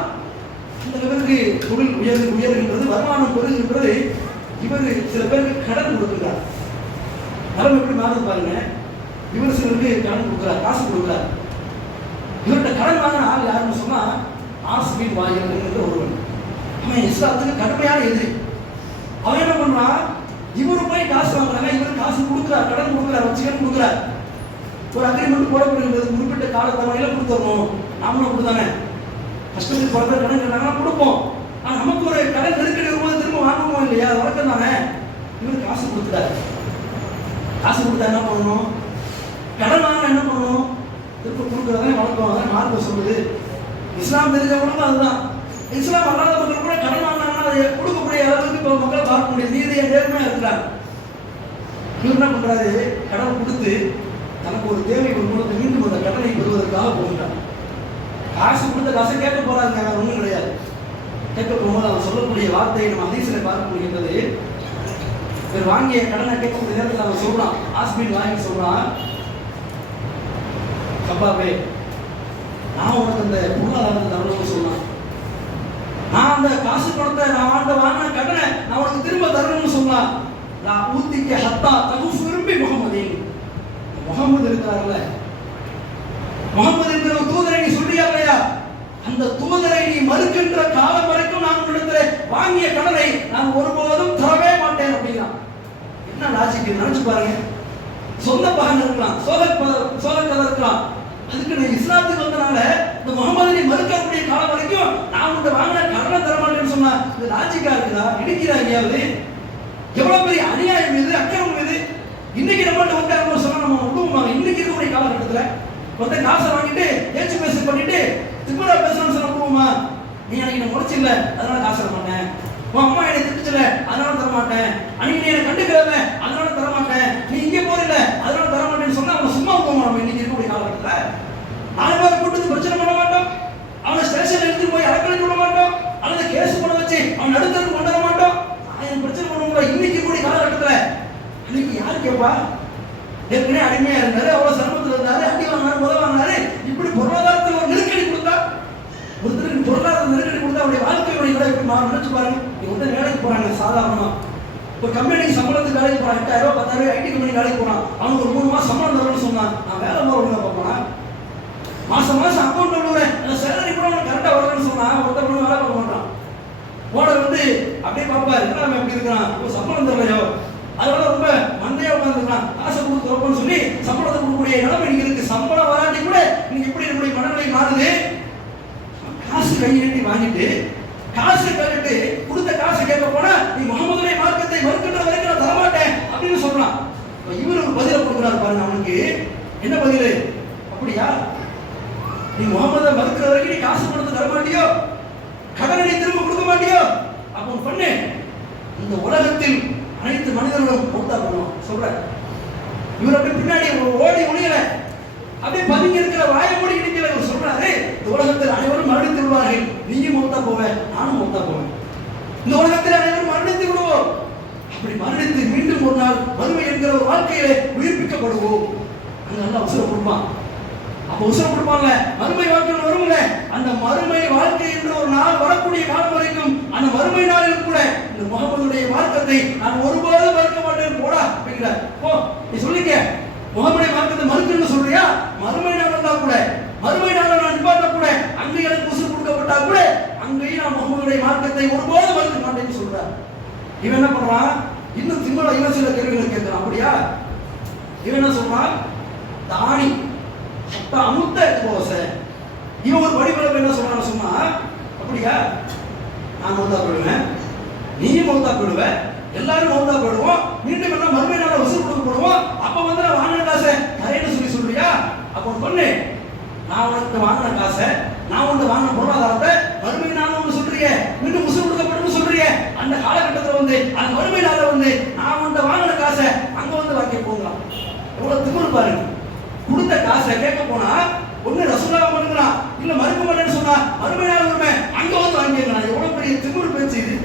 இந்த லெவலுக்கு தொழில் உயர்கின்றது, வருமானம் பெருகின்றது. இவர் சில பேருக்கு கடன் கொடுக்கிறார். நிலம் எப்படி மாறுது பாருங்க. இவர் சிலருக்கு கடன் கொடுக்கிறார், காசு கொடுக்கிறார். இவர்கிட்ட கடன் வாங்கின ஆள் யாருன்னு சொன்னா ஆஸ்பின் வாயில் என்கிற ஒருவன். அவன் இஸ்லாத்துக்கு கடுமையான எதிரி. அவன் என்ன பண்றான், இவரு போய் காசு வாங்குறாங்க, இவர் காசு கொடுக்கிறார், கடன் கொடுக்கிறார், வச்சுக்கன்னு கொடுக்கிறார். ஒரு அக்ரிமெண்ட் போடப்படுகிறது, குறிப்பிட்ட காலத்தவணையில கொடுத்துடணும். நாமளும் கொடுத்தானே கஷ்டத்துக்கு பிறந்த கடன் கேட்டாங்கன்னா கொடுப்போம். ஆனா நமக்கு ஒரு கடன் நெருக்கடி வரும்போது திரும்ப வாங்குவோம் இல்லையா, வழக்கம் தானே. இவர் காசு கொடுத்துட்டாரு. காசு கொடுத்தா என்ன பண்ணணும், கடன் வாங்க என்ன பண்ணணும், திரும்ப கொடுக்கறதானே வழக்கம். அதான் மார்க்கம் சொல்லுது. இஸ்லாம் தெரிஞ்சவங்களுக்கும் அதுதான். இஸ்லாம் அல்லாதவர்கள் கூட கடன் வாங்கினாங்கன்னா அதை கொடுக்கக்கூடிய அளவுக்கு இப்போ மக்கள் பார்க்க முடியாது. நீதியை நேர்மையா இருக்கிறாங்க. இவர் என்ன பண்றாரு, கடன் கொடுத்து தனக்கு ஒரு தேவை வரும்போது மீண்டும் அந்த கடனை பெறுவதற்காக போகின்றார். காசு கொடுத்த காசை கேட்க போறாங்க, ஒன்றும் கிடையாது. கேட்க போகும்போது அவன் சொல்லக்கூடிய வார்த்தையை நம்ம ஹதீஸ்ல பார்க்க முடிகின்றது. இவர் வாங்கிய கடனை கேட்கக்கூடிய நேரத்தில் அவன் சொல்றான், ஆஸ்பின் வாங்கி சொல்றான், கப்பாவே நான் உனக்கு அந்த பொருளாதாரத்தை தரணும்னு சொன்னான். நான் அந்த காசு பணத்தை நான் வாங்கின கடனை நான் உனக்கு திரும்ப தரணும்னு சொன்னான். நான் ஊத்திக்க ஹத்தா தகுஃப் விரும்பி முகமது இருக்கிறார்ல, முகமது என்கிற ஒரு தூதரை நீ சொல்றியா இல்லையா, அந்த தூதரை நீ மறுக்கின்ற காலம் வரைக்கும் நான் உன்னிடத்தில் வாங்கிய கடனை நான் ஒருபோதும் தரவே மாட்டேன் அப்படின்னா. என்ன லாஜிக் நினைச்சு பாருங்க. சொந்த பகன் இருக்கலாம், சோழக்கதை இருக்கலாம். அதுக்கு நீ இஸ்லாத்துக்கு வந்தனால இந்த முகமது நீ மறுக்கக்கூடிய காலம் வரைக்கும் நான் உன்கிட்ட வாங்கின கடனை தர மாட்டேன்னு சொன்னா இது லாஜிக்கா இருக்குதா? இடிக்கிறா எங்கேயாவது? எவ்வளவு பெரிய அநியாயம் இது, அக்கிரமம் இது. இன்னைக்கு நம்மள்ட்ட வந்து அவங்க சொன்னா நம்ம விடுவோம். இன்னைக்கு இருக்கக்கூடிய காலகட்டத்தில் வந்து காசை வாங்கிட்டு ஏச்சு பேச பண்ணிட்டு திமுறா பேசணும்னு சொல்ல விடுவோமா? நீ அன்னைக்கு நான் முடிச்சு இல்லை அதனால காசு தர மாட்டேன், உன் அம்மா என்னை திட்டுச்சல அதனால தர மாட்டேன், அன்னைக்கு நீ என்னை கண்டுக்கிறவ அதனால தர மாட்டேன், நீ இங்கே போறில்ல அதனால தர மாட்டேன்னு சொன்னா அவன் சும்மா போவோம். நம்ம இன்னைக்கு இருக்கக்கூடிய காலகட்டத்தில் 4 பேர் கூட்டத்துக்கு பிரச்சனை பண்ண மாட்டோம், அவனை ஸ்டேஷன் எடுத்து போய் அடக்கலை விட மாட்டோம், அல்லது கேஸ் பண்ண வச்சு அவன் நடுத்தருக்கு கொண்டு வர மாட்டோம். 1000 பிரச்சனை பண்ணுவோம் இன்னைக்கு இருக்கக்கூடிய காலகட்டத்தில். அன்னைக்கு யாரு கேட்பா? ஏற்கனவே அடிமையா இருந்தாரு, அவ்வளவு சிரமத்தில் இருந்தாரு, அடி வாங்கினாரு, உதவ வாங்கினாரு. இப்படி பொருளாதாரத்தில் ஒரு நெருக்கடி கொடுத்தா, ஒருத்தருக்கு பொருளாதார நெருக்கடி கொடுத்தா அவருடைய வாழ்க்கையுடைய கூட எப்படி மாறும் நினைச்சு பாருங்க. நீங்க வந்து வேலைக்கு போறாங்க சாதாரணமா, ஒரு கம்பெனிக்கு சம்பளத்துக்கு வேலைக்கு போறான், 8000 10,000 ஐடி கம்பெனி வேலைக்கு போறான். அவனுக்கு ஒரு 3 மாசம் சம்பளம் தரணும்னு சொன்னான். நான் வேலை போற ஒழுங்கா பார்ப்பேன், மாசம் அக்கௌண்ட் விடுவேன், அந்த சேலரி கூட அவனுக்கு கரெக்டா வரலன்னு சொன்னா ஒருத்தர் வேலை பார்க்க மாட்டான். ஓனர் வந்து அப்படியே பார்ப்பாரு, என்ன எப்படி இருக்கிறான், சம்பளம் தரலையோ, அதனால ரொம்ப மண்டையா உட்காந்துருக்கான், காசை கொடுத்து தரப்போன்னு சொல்லி சம்பளத்தை கொடுக்கக்கூடிய நிலைமை நீங்க இருக்கு. சம்பளம் வராட்டி கூட நீங்க எப்படி நம்முடைய மனநிலை மாறுது. காசு கையிட்டு வாங்கிட்டு காசு கேட்டு கொடுத்த காசை கேட்க போனா நீ முகமதுடைய மார்க்கத்தை மறுக்கின்ற வரைக்கும் நான் தரமாட்டேன் அப்படின்னு சொல்றான். இவரு ஒரு பதில கொடுக்குறாரு பாருங்க. அவனுக்கு என்ன பதில்? அப்படியா, நீ முகமதை மறுக்கிற வரைக்கும் நீ காசு கொடுத்து தரமாட்டியோ, கடனை நீ திரும்ப கொடுக்க மாட்டியோ, அப்போ பண்ணு, இந்த உலகத்தில் அனைத்து மனிதர்களும் மௌத்தா பண்ணுவோம் சொல்ற. இவர் அப்படி பின்னாடி ஓடி ஒளியல, அப்படியே பதுங்கி இருக்கிற வாய மூடி இடிக்கல. இவர் சொல்றாரு, இந்த உலகத்தில் அனைவரும் மரணித்து விடுவார்கள், நீயும் மௌத்தா போவேன், நானும் மௌத்தா போவேன், இந்த உலகத்தில் அனைவரும் மரணித்து விடுவோம். அப்படி மரணித்து மீண்டும் ஒரு நாள் மறுமை என்கிற ஒரு வாழ்க்கையிலே உயிர்ப்பிக்கப்படுவோம். அங்க நல்லா அவசரம் கொடுப்பான். அப்ப உசரம் கொடுப்பாங்க, மறுமை வாழ்க்கை வரும்ல, அந்த மறுமை வாழ்க்கை என்று ஒரு நாள் வரக்கூடிய காலம் வரைக்கும் அந்த மறுமை நாளில் கூட இந்த முகமதுடைய மார்க்கத்தை நான் ஒருபோதும் மறுக்க மாட்டேன் போடா அப்படிங்கிறார். போ நீ சொல்லிக்க, முகமதுடைய மார்க்கத்தை மறுக்கணும்னு சொல்றியா, மறுமை நாள் வந்தா கூட, மறுமை நாள் நான் நிப்பாட்ட கூட, அங்கே எனக்கு உசுறு கொடுக்கப்பட்டா கூட அங்கேயும் நான் முகமதுடைய மார்க்கத்தை ஒருபோதும் மறுக்க மாட்டேன்னு சொல்றார். இவன் என்ன பண்றான், இன்னும் திங்கள இவன் சில கேள்விகளை கேட்கிறான். அப்படியா, இவன் என்ன சொல்றான், தானி அமுத்த போச. இவன் ஒரு வடிவளவு என்ன சொல்றான்னு சொன்னா, அப்படியா நான் மௌத்தா போயிடுவேன், நீயும் மௌத்தா போயிடுவ, எல்லாரும் மௌத்தா போயிடுவோம், மீண்டும் என்ன மறுமை நாள வசூல் கொடுக்கப்படுவோம், அப்ப வந்து நான் வாங்கின காசை தரேன்னு சொல்றியா, அப்போ பொண்ணு நான் உனக்கு வாங்கின காசை, நான் உனக்கு வாங்கின பொருளாதாரத்தை மறுமை நாள் ஒன்று சொல்றிய, மீண்டும் வசூல் கொடுக்கப்படும் சொல்றிய, அந்த காலகட்டத்தில் வந்து அந்த மறுமை நாள வந்து நான் உனக்கு வாங்கின காசை அங்க வந்து வாங்கி போங்கலாம். எவ்வளவு திமிரு பாருங்க. கொடுத்த காசை கேட்க போனா ஒண்ணு ரசூலுல்லாஹ் பண்ணுறான், இல்ல மறுக்க மாட்டேன்னு சொன்னா மறுமை நாள் வருமே அங்க வந்து வாங்கிக்கலாம். எவ்வளவு பெரிய திமிரு பேச்சு இது.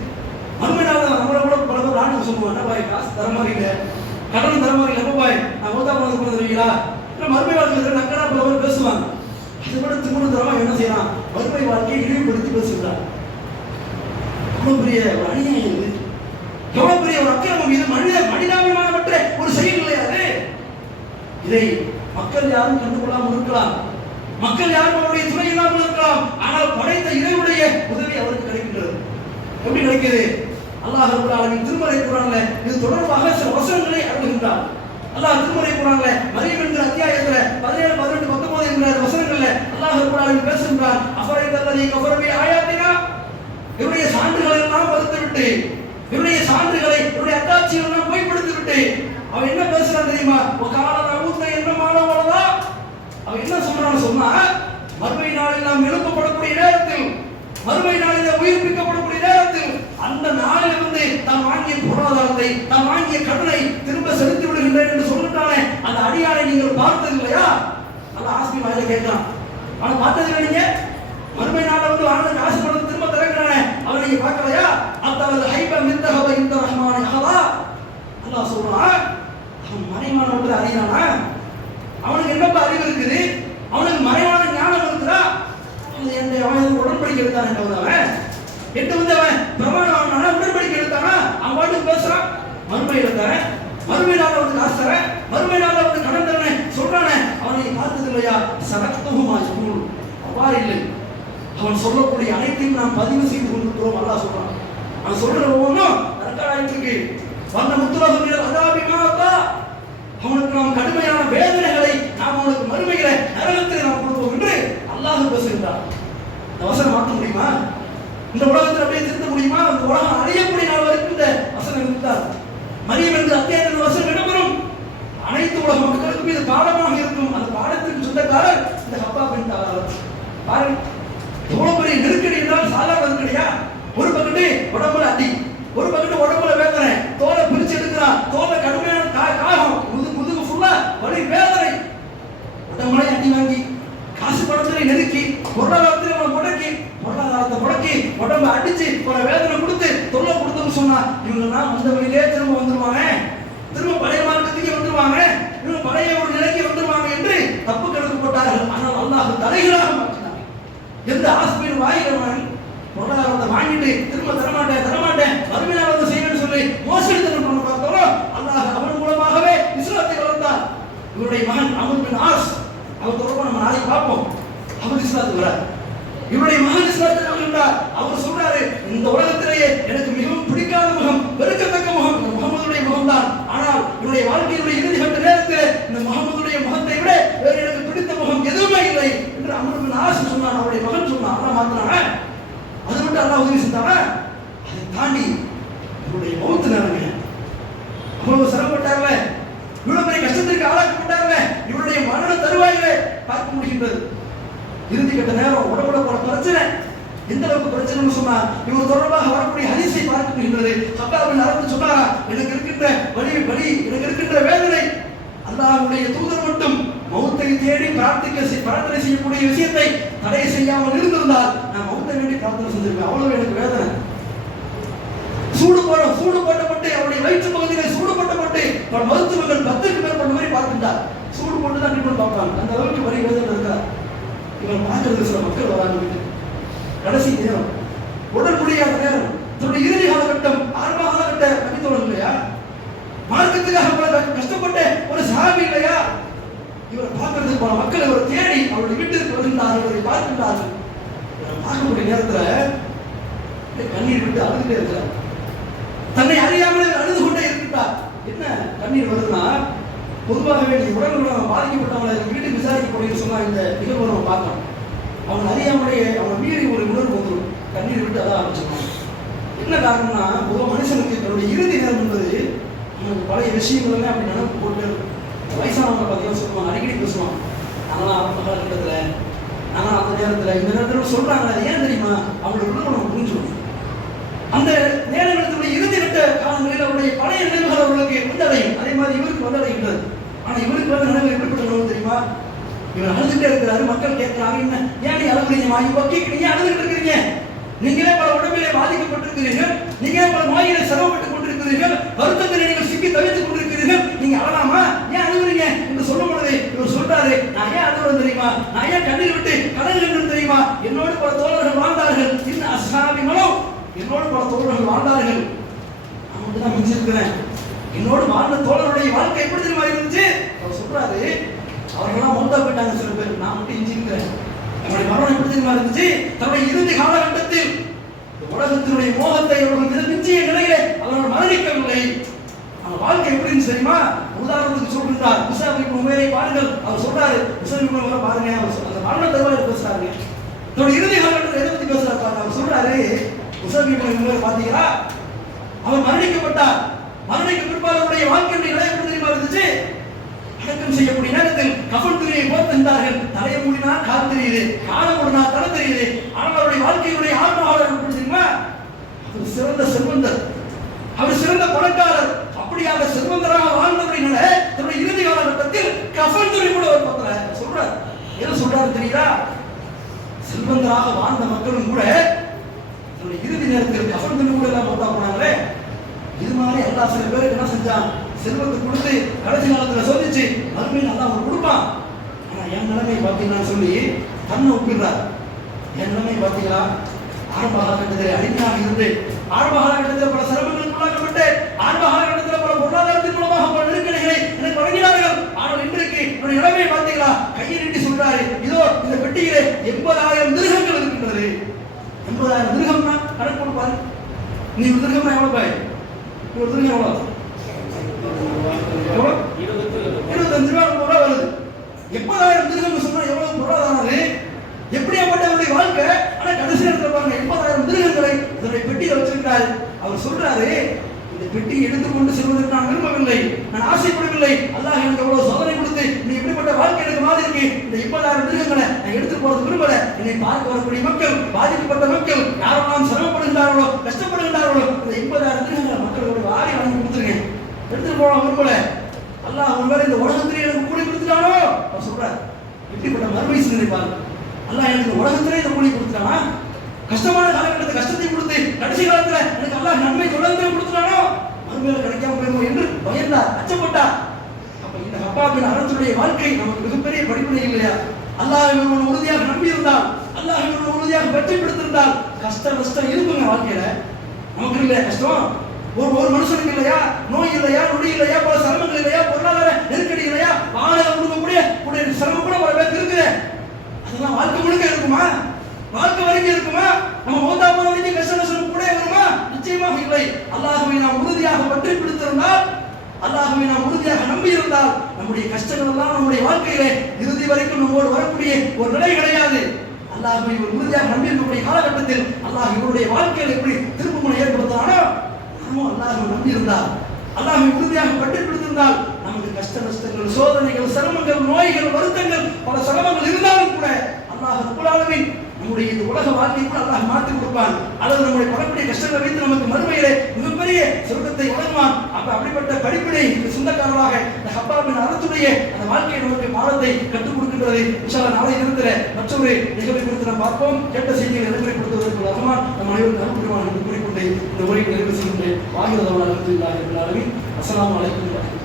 மறுமை நாள் நம்மள கூட பல பேர் நாட்டுக்கு சொல்லுவாங்க, என்ன பாய் காசு தர மாதிரி இல்லை, கடன் தர மாதிரி இல்லை, பாய் நான் மௌத்தா போனது நினைக்கிறீங்களா? மறுமை வாழ்க்கை நக்கடா போல பேசுவாங்க. அதை விட திருமணத்தரமா என்ன செய்யலாம்? மறுமை வாழ்க்கையை இழிவுபடுத்தி பேசுகிறார். எவ்வளவு பெரிய ஒரு அநியாயம் இது, எவ்வளவு பெரிய ஒரு அக்கிரமம் இது, மனிதாபிமானமற்ற ஒரு செயல் இல்லையாது. இதை மக்கள் யாரும் கண்டுகொள்ளாமல் இருக்கலாம், மக்கள் யாரும் அவருடைய துணை இல்லாமல் இருக்கலாம். ஆனால் படைத்த இறைவனுடைய உதவி அவருக்கு கிடைக்கின்றது. எப்படி கிடைக்கிறது? அல்லாஹ் ரப்பல் ஆலமீன் திருமறை குர்ஆன்ல இது தொடர்பாக சில வசனங்களை அருளுகின்றார். அல்லாஹ் திருமறை குர்ஆன்ல மரியம் என்கிற அத்தியாயத்துல 17, 18, 19 என்கிற வசனங்கள்ல அல்லாஹ் ரப்பல் ஆலமீன் பேசுகின்றார். அஃபரைதல்லதி கஃபர பி ஆயாத்தினா, இவருடைய சான்றுகளை எல்லாம் மறுத்துவிட்டு, இவருடைய சான்றுகளை, இவருடைய அத்தாட்சிகளை எல்லாம் பொய்ப்படுத்தி விட்டு அவன் என்ன பேசுறான் தெரியுமா? வகாலனா ஊத்த என்ன மானவளதா, அவன் என்ன சொல்றான்னு சொன்னா, மறுமை நாளில் நாம் எழுப்பப்படக்கூடிய நேரத்தில், மறுமை நாளில் உயிர்ப்பிக்கப்படக்கூடிய நேரத்தில், அந்த நாளிலிருந்து தான் வாங்கிய பொருளாதாரத்தை, தான் வாங்கிய கடனை திரும்ப செலுத்தி விடுகின்றேன் என்று சொல்லிட்டானே, அந்த அடியாரை நீங்கள் பார்த்தது இல்லையா? அந்த ஆஸ்மி வாயில கேட்கலாம். அவனை பார்த்தது இல்லைங்க. மறுமை நாள வந்து வாங்கின காசு பணம் திரும்ப தரங்கிறானே, அவனை நீங்க பார்க்கலையா? அத்தவது ஹைப மித்தஹப இந்த ரஹ்மான் அஹதா, அல்லாஹ் சொல்றான். அவன் மறைமான ஒன்று அறியானா? அவனுக்கு என்னப்பா அறிவு இருக்குது? அவனுக்கு மறைவான ஞானம் இருக்குதா? அவன் உடன்படிக்கை எடுத்தான் அவன் எட்டு வந்து அவன் பிரமாணம் உடன்படிக்கை எடுத்தானா? அவன் பாட்டு பேசுறான். மறுமையில தரேன், மறுமையினால வந்து காசு தரேன், மறுமையினால வந்து கடன் தரேன் சொல்றானே, அவனை பார்த்தது இல்லையா? சரக்தகுமா ஸ்கூல் அவ்வாறு இல்லை. அவன் சொல்லக்கூடிய அனைத்தையும் நாம் பதிவு செய்து கொண்டிருக்கிறோம். அல்லாஹ் சொல்றான். அவன் சொல்ற ஒவ்வொன்றும் ரெக்கார்ட் இருக்கு. வந்த முத்துலகங்கள் அதாபிமாத்தா, அவனுக்கு நாம் கடுமையான வேதனைகளை நாம் அவனுக்கு மறுமையில நரகத்தில் நாம் கொடுப்போம் என்று அல்லாஹ் பேசுகின்றான். இந்த வசனம் மாற்ற முடியுமா? இந்த உலகத்தில் அப்படியே திருத்த முடியுமா? இந்த உலகம் அழியக்கூடிய நாள் வரைக்கும் இந்த வசனம் இருந்தார். மரியம் என்று அத்தியாயத்தில் வசனம் இடம்பெறும். அனைத்து உலக மக்களுக்கும் இது பாடமாக இருக்கும். அந்த பாடத்திற்கு சொந்தக்காரர் இந்த ஹப்பா பின் தாரர். பாருங்க, எவ்வளவு பெரிய நெருக்கடி என்றால் சாதாரண நெருக்கடியா? ஒரு பக்கத்து உடம்புல அடி, ஒரு பக்கத்து உடம்புல வேதனை, தோலை பிரிச்சு எடுக்கிறான், தோலை கடுமையான காகம், முதுகு ஃபுல்லா வலி வேதனை, உடம்புல அடி வாங்கி, காசு பணத்திலே நெருக்கி, பொருளாதாரத்திலே முடக்கி, பொருளாதாரத்தை முடக்கி, உடம்பை அடிச்சு ஒரு வேதனை கொடுத்து தொல்லை கொடுத்துன்னு சொன்னா, இவங்கெல்லாம் வந்த வழியிலே திரும்ப வந்துருவாங்க, திரும்ப பழைய மார்க்கத்துக்கு வந்துருவாங்க, இவங்க பழைய ஒரு நிலைக்கு வந்துருவாங்க என்று தப்பு கணக்கு போட்டார்கள். ஆனால் அல்லாஹ் தலைகளாக மாற்றினார். எந்த ஆஸ்பத்திரி வாயிலவன் பொருளாதாரத்தை வாங்கிட்டு திரும்ப தரமாட்டேன் மறுமையாக வந்து செய்வேன்னு சொல்லி மோசடித்தனம் பண்ண பார்த்தோம். அல்லாஹ் அவன் மூலமாகவே இஸ்லாத்தை வளர்த்தார். இவருடைய மகன் அமர் பின் ஆஸ், அவர் தொடர்பாக நம்ம நாளைக்கு பார்ப்போம். அவர் இஸ்லாத்துக்கு வரார். இவருடைய மகன் இஸ்லாத்துக்கு வருகின்றார். அவர் சொல்றாரு, இந்த உலகத்திலேயே எனக்கு மிகவும் பிடிக்காத முகம், வெறுக்கத்தக்க முகம் முகமதுடைய முகம்தான். ஆனால் இவருடைய வாழ்க்கையினுடைய இறுதி கட்ட நேரத்தில் இந்த முகமதுடைய முகத்தை விட வேறு எனக்கு பிடித்த முகம் எதுவுமே இல்லை என்று அமர் பின் ஆஸ் சொன்னான். அவருடைய மகன் சொன்னான். அல்லாஹ் மாத்தினாங்க. அது மட்டும் அல்லாஹ் உதவி செஞ்சாங்க. அதை தாண்டி இவருடைய மௌத்து நேரங்க அவ்வளவு சிரமப்பட்டாங்க, இவ்வளவு பெரிய கஷ்டத்திற்கு ஆளாக்கப்பட்டாங்க. இவருடைய மரண தருவாயிலே பார்க்க முடிகின்றது. இறுதி கட்ட நேரம் உடம்புல போற பிரச்சனை எந்த அளவுக்கு பிரச்சனைன்னு சொன்னா, இவர் தொடர்பாக வரக்கூடிய ஹதீஸை பார்க்க முடிகின்றது. சக்காபின் அரபு சொன்னாரா, எனக்கு இருக்கின்ற வலி எனக்கு இருக்கின்ற வேதனை, அல்லாஹ்வுடைய தூதர் மட்டும் மௌத்தை தேடி பிரார்த்தனை செய்யக்கூடிய விஷயத்தை தடை செய்யாமல் இருந்திருந்தால் நான் மௌத்தை வேண்டி பிரார்த்தனை செஞ்சிருப்பேன். அவ்வளவு எனக்கு வேதனை. சூடு போட்டப்பட்டு அவருடைய வயிற்று பகுதியிலே சூடு போட்டப்பட்டு மருத்துவர்கள் 10க்கு மேற்பட்ட மாதிரி பார்க்கின்றார். சூடு போட்டு தான் ட்ரீட்மெண்ட் பார்ப்பாங்க. அந்த அளவுக்கு வரி வேதனை இருக்கார். இவர் பார்க்கறது சில மக்கள் வராங்க. கடைசி நேரம், உடல் முடியாத நேரம், தன்னுடைய இறுதி காலகட்டம், ஆரம்ப காலகட்ட நபித்தோழர் இல்லையா? மார்க்கத்துக்காக கஷ்டப்பட்ட ஒரு சஹாபி இல்லையா? இவரை பார்க்கறதுக்கு போன மக்கள் இவரை தேடி அவருடைய வீட்டிற்கு வருகின்றார்கள், இவரை பார்க்கின்றார்கள். பார்க்கக்கூடிய நேரத்தில் கண்ணீர் விட்டு அழுதுகிட்டே இருக்கிறார். தன்னை அறியாமல் அழுது கொண்டே இருக்கின்றார். என்ன கண்ணீர் வருதுன்னா, பொதுவாகவே உடல்நலம் பாதிக்கப்பட்டவங்களை வீட்டுக்கு விசாரிக்க போறீங்கன்னு சொன்னா இந்த நிகழ்வை நம்ம பார்க்கலாம். அவங்க அறியாமலே அவங்க மீறி ஒரு உணர்வு வந்துடும், கண்ணீர் விட்டு அதான் ஆரம்பிச்சிருக்காங்க. என்ன காரணம்னா, பொதுவாக மனுஷனுக்கு தன்னுடைய இறுதி நேரம் என்பது நமக்கு பழைய விஷயங்கள் அப்படி நினைப்பு போட்டு வயசானவங்க பார்த்தீங்கன்னா சொல்லுவாங்க, அடிக்கடி பேசுவாங்க. நாங்களாம் ஆரம்ப காலகட்டத்தில், நாங்களாம் அந்த நேரத்தில் இந்த நேரத்தில் சொல்றாங்க. அது ஏன் தெரியுமா? அவங்களுடைய உணர்வு நம்ம புரிஞ்சுக்கணும். அந்த நேரங்களுடைய இறுதி கட்ட காலங்களில் அவருடைய பழைய நினைவுகள் அவர்களுக்கு வந்தடையும். அதே மாதிரி இவருக்கு வந்தடைகின்றது. ஆனால் இவருக்கு வந்து நினைவு எப்படிப்பட்ட நினைவு தெரியுமா? இவர் அழுதுகிட்டே இருக்கிறாரு. மக்கள் கேட்கிறாங்க, என்ன ஏன் நீ அழுகுறீங்கம்மா? நீங்க அழுதுகிட்டு இருக்கிறீங்க, நீங்களே பல உடம்பிலே பாதிக்கப்பட்டிருக்கிறீர்கள், நீங்களே பல நோய்களை சிரமப்பட்டுக் கொண்டிருக்கிறீர்கள், வருத்தத்தில் நீங்கள் சிக்கி தவித்துக் கொண்டிருக்கிறீர்கள், நீங்க அழலாமா? ஏன் அழுகுறீங்க என்று சொல்லும் பொழுது என்னோடு பல தோழர்கள் வாழ்ந்தார்கள், நான் மட்டும் தான் மிஞ்சிருக்கிறேன். என்னோடு வாழ்ந்த தோழருடைய வாழ்க்கை எப்படி தெரியுமா இருந்துச்சு? அவர் சொல்றாரு, அவர்களெல்லாம் மௌத்தா போயிட்டாங்க சில பேர், நான் மட்டும் இஞ்சிருக்கிறேன். என்னுடைய மரணம் எப்படி தெரியுமா இருந்துச்சு? தன்னுடைய இறுதி காலகட்டத்தில் உலகத்தினுடைய மோகத்தை அவர்கள் மிஞ்சிய நிலையிலே அவர்கள் மரணிக்கவில்லை. அவங்க வாழ்க்கை எப்படி இருந்துச்சு தெரியுமா? உதாரணத்துக்கு சொல்றார், முஸஅப் இப்னு உமைரை பாருங்கள். அவர் சொல்றாரு, முஸஅப் இப்னு உமைரை பாருங்க, அவர் அந்த மரண தருவாயில பேசுறாங்க. தன்னுடைய இறுதி காலகட்டத்தில் எதை பத்தி பேசுறாரு பாருங்க. அவர் சொல்றாரு, முஸஅப் இப்னு உமைரை பாத்தீங்களா, அவர் மரணிக்கப்பட்டார். மரணிக்க பிற்பாடு அவருடைய வாழ்க்கையுடைய நிலை எப்படி தெரியுமா இருந்துச்சு? அடக்கம் செய்யக்கூடிய நேரத்தில் கஃன் துணியை போர்த்திருந்தார்கள். தலையை மூடினா கால் தெரியுது, காலை மூடினா தலை தெரியுது. ஆனால் அவருடைய வாழ்க்கையுடைய ஆன்மாவாளர் எப்படி தெரியுமா? அவர் சிறந்த செல்வந்தர், அவர் சிறந்த பணக்காரர். அப்படியாக செல்வந்தராக வாழ்ந்தவர்கள் தன்னுடைய இறுதி காலகட்டத்தில் கஃன் துணி கூட ஒரு பத்திர சொல்றார். என்ன சொல்றாரு தெரியுதா? செல்வந்தராக வாழ்ந்த மக்களும் கூட தன்னுடைய இறுதி நேரத்தில் கஃன் துணி கூட எல்லாம் போட்டா போனாங்களே. இது மாதிரி அல்லாஹ் சில பேருக்கு என்ன செஞ்சான்? செல்வத்தை கொடுத்து கடைசி காலத்துல சோதிச்சு மறுமையில் அல்லாஹ் அவர் கொடுப்பான். ஆனா என் நிலைமை பார்த்தீங்கன்னா சொல்லி தன்னை ஒப்பிடுறார். என் நிலைமை பார்த்தீங்களா, ஆரம்ப காலகட்டத்தில் அடிமையாக இருந்து ஆரம்ப காலகட்டத்தில் பல சிரமங்களுக்கு உள்ளாக்கப்பட்டு ஆரம்ப காலகட்டத்தில் பல பொருளாதாரத்தின் மூலமாக பல நெருக்கடிகளை எனக்கு வழங்கினார்கள். ஆனால் இன்றைக்கு என்னுடைய நிலைமையை பார்த்தீங்களா, கையை நீட்டி சொல்றாரு, இதோ இந்த பெட்டியிலே 80,000 திருகங்கள் இருக்கின்றது. 80,000 திருகம்னா கணக்கு கொடுப்பாரு. நீ ஒரு திருகம்னா எவ்வளவு பாய்? ஒரு திருகம் எவ்வளவு? 25 ரூபா வருது. 80,000 திருகம் சொன்னா எவ்வளவு பொருளாதாரம்? எப்படியாப்பட்ட அவருடைய வாழ்க்கை. ஆனா கடைசி நேரத்தில் பாருங்க, 80,000 திருகங்களை அதனுடைய பெட்டியில வச்சிருக்காரு. அவர் சொல்றாரு, இந்த பெட்டியை எடுத்துக்கொண்டு செல்வதற்கு நான் விரும்பவில்லை, நான் ஆசைப்படவில்லை. அல்லாஹ் எனக்கு எவ்வளவு சோதனை கொடுத்து நீ எப்படிப்பட்ட வாழ்க்கை எனக்கு மாதிரி இருக்கு, இந்த 80,000 திருகங்களை நான் எடுத்துட்டு போறது விரும்பல. என்னை பார்க்க வரக்கூடிய மக்கள், பாதிக்கப்பட்ட மக்கள், யாரெல்லாம் சிரமப்படுகின்றார்களோ கஷ்டப்படுகின்றார்களோ, இந்த 80,000 திருகங்களை மக்களோட வாரி வாங்கி கொடுத்துருங்க, எடுத்துட்டு போக விரும்பல. அல்லாஹ் ஒருவேளை இந்த உலகத்திலே எனக்கு கூலி கொடுத்துட்டானோ? அவர் சொல்றார், எப்படிப்பட்ட மறுமை சிந்தனை பாருங்க. அல்லாஹ் எனக்கு உலகத்திலே இந்த கூலி கொடுத்துட்டானா? கஷ்டமான காலகட்டத்தை கஷ்டத்தை கொடுத்து கடைசி காலத்துல எனக்கு அல்லாஹ் நன்மை தொடர்ந்து கொடுத்துட்டானோ? மறுமையில கிடைக்காம போயிருமோ என்று பயந்தார், அச்சப்பட்டார். அப்ப இந்த ஹப்பாபின் அரசுடைய வாழ்க்கை நமக்கு மிகப்பெரிய படிப்பினை இல்லையா? அல்லாஹ் இவன் உறுதியாக நம்பி இருந்தால், அல்லாஹ் இவன் உறுதியாக வெற்றி பெற்றிருந்தால் கஷ்டம் நஷ்டம் இருக்குங்க வாழ்க்கையில. நமக்கு இல்லையா கஷ்டம்? ஒரு மனுஷனுக்கு இல்லையா நோய், இல்லையா நொடி, இல்லையா பல சிரமங்கள், இல்லையா பொருளாதார நெருக்கடி, இல்லையா வாழ கொடுக்கக்கூடிய சிரமம் கூட பல பேருக்கு இருக்குது. அதெல்லாம் வாழ்க்கை முழுக்க இருக்குமா? வாழ்க்கை வரைக்கும் இருக்குமா? நம்ம மௌத்தா போன வரைக்கும் கஷ்ட நஷ்டம் கூட வருமா? நிச்சயமாக இல்லை. அல்லாஹ்வை நாம் உறுதியாக பற்றி பிடித்திருந்தால், அல்லாஹ்வை நாம் உறுதியாக நம்பி இருந்தால் நம்முடைய கஷ்டங்கள் எல்லாம் நம்முடைய வாழ்க்கையிலே இறுதி வரைக்கும் நம்மோடு வரக்கூடிய ஒரு நிலை கிடையாது. அல்லாஹ்வை உறுதியாக நம்பி இருக்கக்கூடிய காலகட்டத்தில் அல்லாஹ் இவருடைய வாழ்க்கையில் எப்படி திருப்புமுனை ஏற்படுத்தினானோ, நாமும் அல்லாஹ்வை நம்பி இருந்தால், அல்லாஹ்வை உறுதியாக பற்றி பிடித்திருந்தால் நமக்கு கஷ்ட நஷ்டங்கள், சோதனைகள், சிரமங்கள், நோய்கள், வருத்தங்கள், பல சிரமங்கள் இருந்தாலும் கூட அல்லாஹ் ரப்பல் ஆலமீன் நம்முடைய இந்த உலக வாழ்க்கையை கூட அல்லாஹ் மாற்றி கொடுப்பான். அல்லது நம்முடைய படக்கூடிய கஷ்டங்களை வைத்து நமக்கு மறுமையிலே மிகப்பெரிய சொர்க்கத்தை வழங்குவான். அப்படிப்பட்ட படிப்பினை சொந்தக்காரராக இந்த ஹப்பாபின் அரசுடைய அந்த வாழ்க்கையை நமக்கு பாடத்தை கற்றுக் கொடுக்கின்றது. இன்ஷா அல்லாஹ் நாளை தினத்தில் மற்றொரு நிகழ்வை குறித்து நாம் பார்ப்போம். கேட்ட செய்தியை நடைமுறைப்படுத்துவதற்கு ரஹ்மான் நம் அனைவரும் அருள் புரிவான் என்று கூறிக்கொண்டு இந்த உரையை நிறைவு செய்கின்றேன். வாகிரதவன் அல்ஹம்துலில்லாஹி ரப்பில் ஆலமீன். அஸ்ஸலாமு அலைக்கும்.